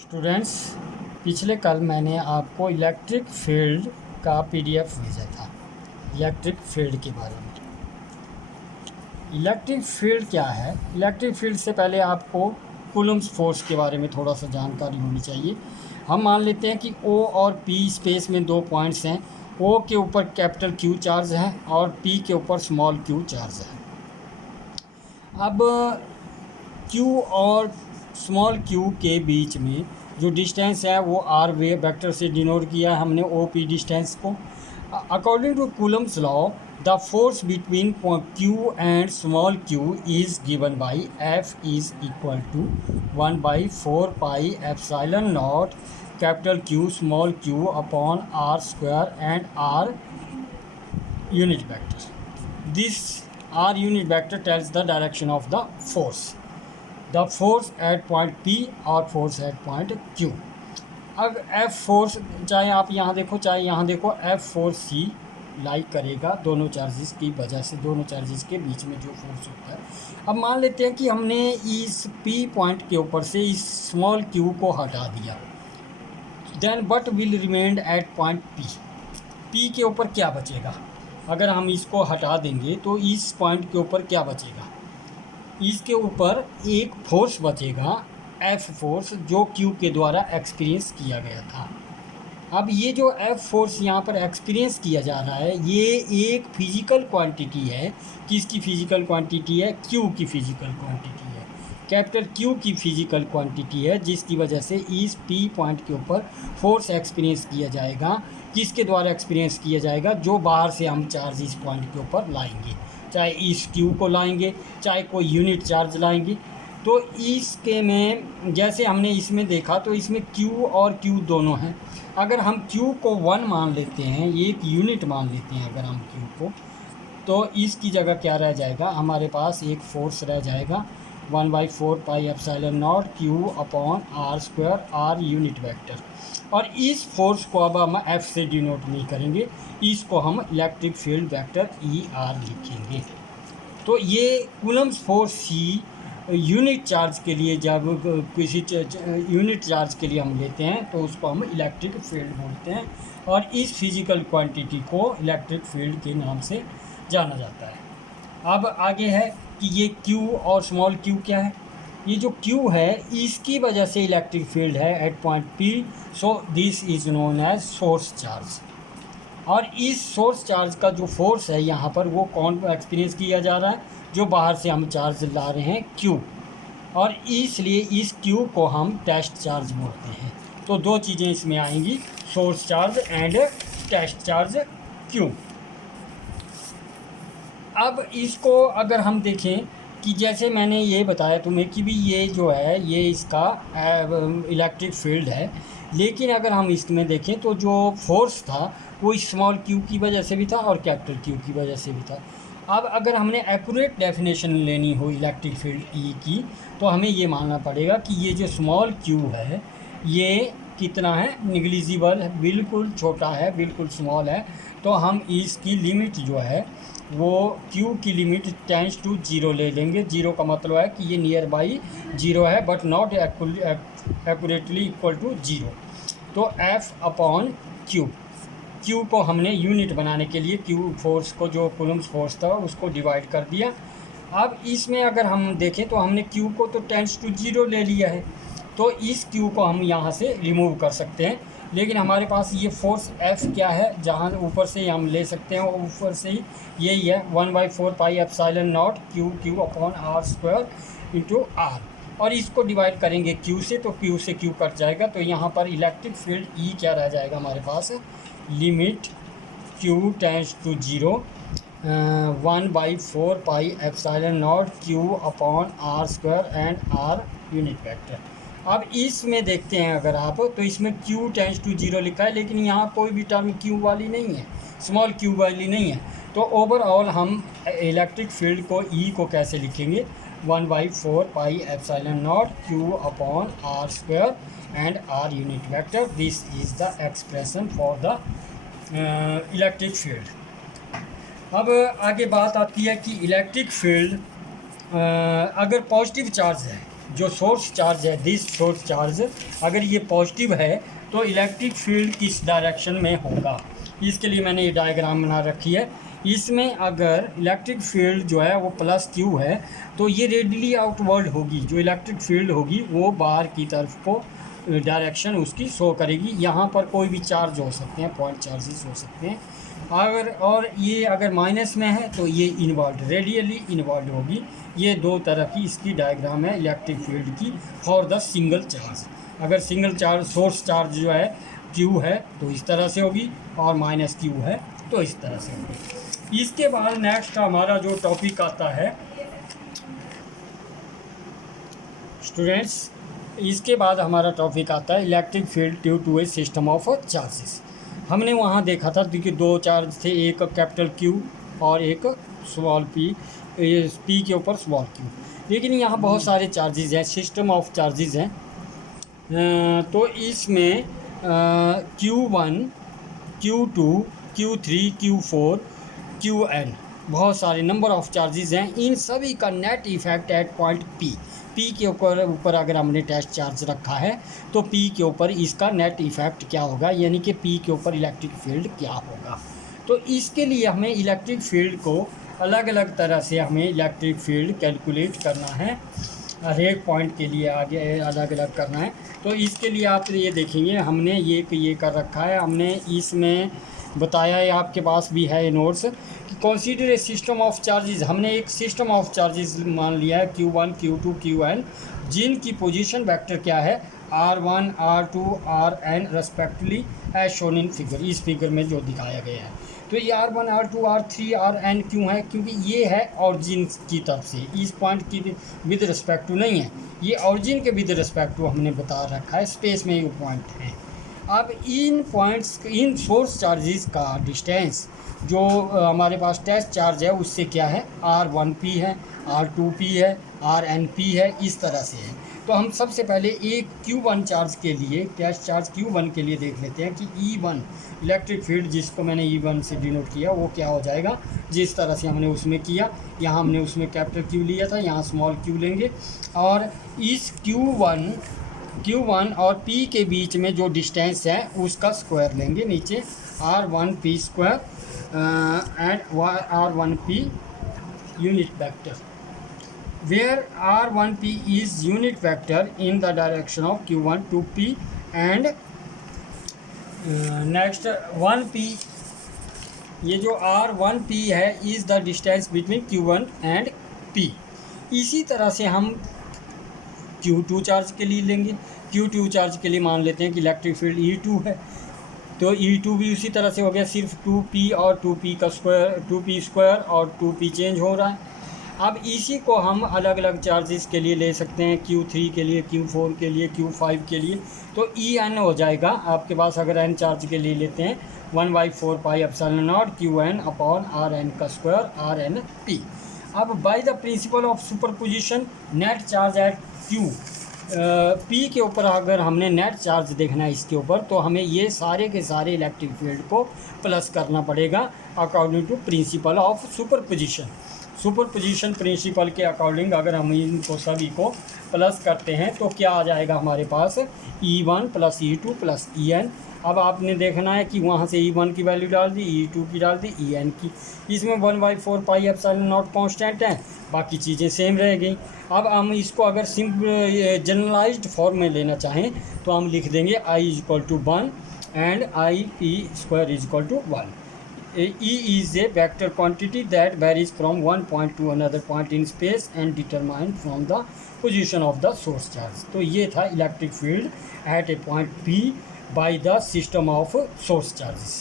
Students, पिछले कल मैंने आपको इलेक्ट्रिक फील्ड का पीडीएफ भेजा था। इलेक्ट्रिक फील्ड के बारे में। इलेक्ट्रिक फील्ड क्या है? इलेक्ट्रिक फील्ड से पहले आपको कूलम्ब्स फोर्स के बारे में थोड़ा सा जानकारी होनी चाहिए। हम मान लेते हैं कि ओ और पी स्पेस में दो पॉइंट्स हैं। ओ के ऊपर कैपिटल क्यू चार्ज है और पी के ऊपर स्मॉल क्यू चार्ज है। अब क्यू और स्मॉल क्यू के बीच में जो डिस्टेंस है वो आर वे वेक्टर से डिनोट किया है हमने ओ पी डिस्टेंस को। According to Coulomb's law, the force between Q and small Q is given by F is equal to 1/4 pi epsilon naught capital Q small Q upon are square and are unit vector. This R unit vector tells the direction of the force, the force at point P और force at point Q। अब F force चाहे आप यहाँ देखो चाहे यहाँ देखो, F force C like करेगा दोनों चार्जेस की वजह से, दोनों चार्जेस के बीच में जो फोर्स होता है। अब मान लेते हैं कि हमने इस P पॉइंट के ऊपर से इस स्मॉल Q को हटा दिया, then what will remain at point P के ऊपर क्या बचेगा? अगर हम इसको हटा देंगे तो इस पॉइंट के ऊपर क्या बचेगा? इसके ऊपर एक फोर्स बचेगा, एफ फोर्स, जो क्यू के द्वारा एक्सपीरियंस किया गया था। अब ये जो एफ फोर्स यहाँ पर एक्सपीरियंस किया जा रहा है, ये एक फिजिकल क्वांटिटी है। किसकी फिजिकल क्वांटिटी है? क्यू की फिजिकल क्वांटिटी है, कैपिटल क्यू की फिजिकल क्वांटिटी है, जिसकी वजह से इस पी पॉइंट के ऊपर फोर्स एक्सपीरियंस किया जाएगा। किसके द्वारा एक्सपीरियंस किया जाएगा? जो बाहर से हम चार्ज इस पॉइंट के ऊपर लाएंगे, चाहे इस क्यू को लाएंगे चाहे कोई यूनिट चार्ज लाएंगे। तो इसके में जैसे हमने इसमें देखा तो इसमें क्यू और क्यू दोनों हैं। अगर हम क्यू को 1 मान लेते हैं, एक यूनिट मान लेते हैं अगर हम क्यू को, तो इसकी जगह क्या रह जाएगा? हमारे पास एक फोर्स रह जाएगा 1/4 pi epsilon naught Q upon are square R unit vector. और इस फोर्स को अब हम एफ से डिनोट नहीं करेंगे, इसको हम electric field vector E R लिखेंगे। तो ये कूलम्ब्स फोर्स सी यूनिट चार्ज के लिए, जब किसी यूनिट चार्ज के लिए हम लेते हैं तो उसको हम इलेक्ट्रिक फील्ड बोलते हैं, और इस फिजिकल क्वांटिटी को इलेक्ट्रिक फील्ड के नाम से जाना जाता है। अब आगे है कि ये Q और स्मॉल q क्या है? ये जो Q है इसकी वजह से इलेक्ट्रिक फील्ड है at point P, so this is known as source charge. और इस सोर्स चार्ज का जो फोर्स है यहाँ पर वो कौन एक्सपीरियंस किया जा रहा है? जो बाहर से हम चार्ज ला रहे हैं Q, और इसलिए इस Q को हम टेस्ट चार्ज बोलते हैं। तो दो चीज़ें इसमें आएंगी, source charge and test charge Q। अब इसको अगर हम देखें कि जैसे मैंने ये बताया तुम्हें कि भी ये जो है ये इसका इलेक्ट्रिक फील्ड है, लेकिन अगर हम इसमें देखें तो जो फोर्स था वो स्मॉल क्यू की वजह से भी था और कैपिटल क्यू की वजह से भी था। अब अगर हमने एक्यूरेट डेफिनेशन लेनी हो इलेक्ट्रिक फील्ड ई की, तो हमें ये मानना पड़ेगा कि ये जो स्मॉल क्यू है ये कितना है? निग्लिजिबल है, बिल्कुल छोटा है, बिल्कुल स्मॉल है। तो हम इसकी लिमिट जो है वो Q की लिमिट टेंस टू 0 ले लेंगे। 0 का मतलब है कि ये नियर बाई 0 है, but not accurately equal to 0। तो F अपॉन Q को हमने यूनिट बनाने के लिए Q फोर्स को, जो कूलम्ब्स फोर्स था, उसको डिवाइड कर दिया। अब इसमें अगर हम देखें तो हमने Q को तो टेंस टू 0 ले लिया है, तो इस Q को हम यहाँ से रिमूव कर सकते हैं। लेकिन हमारे पास ये फोर्स F क्या है, जहाँ ऊपर से ही हम ले सकते हैं, ऊपर से ही यही है 1/4 pi epsilon naught Q upon are square into R, और इसको डिवाइड करेंगे Q से, तो Q से Q कट जाएगा। तो यहाँ पर इलेक्ट्रिक फील्ड E क्या रह जाएगा हमारे पास? Limit Q tends to 0 1/4 pi epsilon naught Q upon are square and are unit vector. अब इसमें देखते हैं अगर आप, तो इसमें Q टेंस टू 0 लिखा है, लेकिन यहाँ कोई भी टर्म Q वाली नहीं है, स्मॉल Q वाली नहीं है। तो ओवरऑल हम इलेक्ट्रिक फील्ड को E को कैसे लिखेंगे? 1/4 pi epsilon naught Q upon are square and are unit vector. This is the expression for the electric field. अब आगे बात आती है कि इलेक्ट्रिक फील्ड अगर पॉजिटिव चार्ज है, जो सोर्स चार्ज है, दिस सोर्स चार्ज अगर ये पॉजिटिव है तो इलेक्ट्रिक फील्ड किस डायरेक्शन में होगा, इसके लिए मैंने ये डायग्राम बना रखी है। इसमें अगर इलेक्ट्रिक फील्ड जो है वो प्लस क्यू है तो ये रेडियली आउटवर्ड होगी, जो इलेक्ट्रिक फील्ड होगी वो बाहर की तरफ को डायरेक्शन उसकी शो करेगी। यहाँ पर कोई भी चार्ज हो सकते हैं, पॉइंट चार्जेस हो सकते हैं। और ये अगर माइनस में है तो ये इनवर्ड, रेडियली इनवर्ड होगी। ये दो तरह की इसकी डायग्राम है इलेक्ट्रिक फील्ड की फॉर द सिंगल चार्ज। अगर सिंगल चार्ज सोर्स चार्ज जो है क्यू है तो इस तरह से होगी, और माइनस क्यू है तो इस तरह से होगी। इसके बाद नेक्स्ट हमारा जो टॉपिक आता है स्टूडेंट्स, इसके बाद हमारा टॉपिक आता है electric field due to a system of charges. हमने वहाँ देखा था कि दो चार्ज थे, एक कैपिटल क्यू और एक स्मॉल पी, पी के ऊपर स्मॉल क्यू। लेकिन यहाँ बहुत सारे चार्जेस हैं, सिस्टम ऑफ चार्जेस हैं। तो इसमें Q1, Q2, Q3, Q4, Qn बहुत सारे नंबर ऑफ चार्जेस हैं। इन सभी का net effect at point P के ऊपर अगर हमने टेस्ट चार्ज रखा है तो P के ऊपर इसका नेट इफेक्ट क्या होगा, यानी कि P के ऊपर इलेक्ट्रिक फील्ड क्या होगा। तो इसके लिए हमें इलेक्ट्रिक फील्ड को अलग अलग तरह से हमें इलेक्ट्रिक फील्ड कैलकुलेट करना है, हर एक पॉइंट के लिए आगे अलग अलग करना है। तो इसके लिए आप ये देखेंगे हमने ये कर रखा है, हमने इसमें बताया है, आपके पास भी है नोट्स कि consider a system of charges. हमने एक सिस्टम ऑफ चार्जेस मान लिया है Q1, Q2, Qn, जिनकी पोजीशन वेक्टर क्या है R1, R2, Rn respectively as shown in figure, इस फिगर में जो दिखाया गया है। तो ये R1, R2, R3, Rn क्यों है, क्योंकि ये है ऑरिजिन की तरफ से, इस पॉइंट की विद रिस्पेक्ट टू नहीं है, ये ऑरिजिन के विद रिस्पेक्ट टू हमने बता रखा है, स्पेस में ये पॉइंट है। अब इन पॉइंट्स, इन सोर्स चार्जेस का डिस्टेंस जो हमारे पास टेस्ट चार्ज है उससे क्या है, R1P है, R2P है, RnP है, इस तरह से है। तो हम सबसे पहले एक Q1 चार्ज के लिए, टेस्ट चार्ज Q1 के लिए देख लेते हैं कि E1 इलेक्ट्रिक फील्ड जिसको मैंने E1 से डिनोट किया वो क्या हो जाएगा, जिस तरह से हमने उसमें किया। यहाँ हमने उसमें कैपिटल Q लिया था, यहाँ स्मॉल q लेंगे, और इस Q1 और P के बीच में जो डिस्टेंस है उसका स्क्वायर लेंगे नीचे, R1P square and R1P unit vector, where R1P is unit vector in the direction of Q1 to P, and next 1P, ये जो R1P है is the distance between Q1 and P। इसी तरह से हम Q2 चार्ज के लिए लेंगे। Q2 चार्ज के लिए मान लेते हैं कि इलेक्ट्रिक फील्ड E2 है, तो E2 भी उसी तरह से हो गया, सिर्फ 2P और 2P का स्क्वायर, 2P स्क्वायर और 2P चेंज हो रहा है। अब इसी को हम अलग अलग चार्जेस के लिए ले सकते हैं, Q3 के लिए, Q4 के लिए, Q5 के लिए। तो En हो जाएगा आपके पास, अगर n चार्ज के लिए लेते हैं 1/4 pi epsilon not Qn upon Rn का स्क्वायर RnP। अब by the principal of superposition net charge at Q, P के ऊपर अगर हमने नेट चार्ज देखना है इसके ऊपर, तो हमें ये सारे के सारे इलेक्ट्रिक फील्ड को प्लस करना पड़ेगा according to principle of superposition. Superposition principle के अकॉर्डिंग अगर हम इनको सभी को प्लस करते हैं तो क्या आ जाएगा हमारे पास, E1 plus E2 plus En। अब आपने देखना है कि वहाँ से E1 की वैल्यू डाल दी, E2 की डाल दी, En की। इसमें 1/4 पाई एप्सिलॉन नॉट कॉन्स्टेंट है, बाकी चीज़ें सेम रह गई। अब हम इसको अगर सिंपल जनरलाइज्ड फॉर्म में लेना चाहें तो हम लिख देंगे I = 1 and IP square = 1। E is a vector quantity that varies from one point to another point in space and determined from the position of the source charge। तो ये था electric field at a point P by the system of source charges।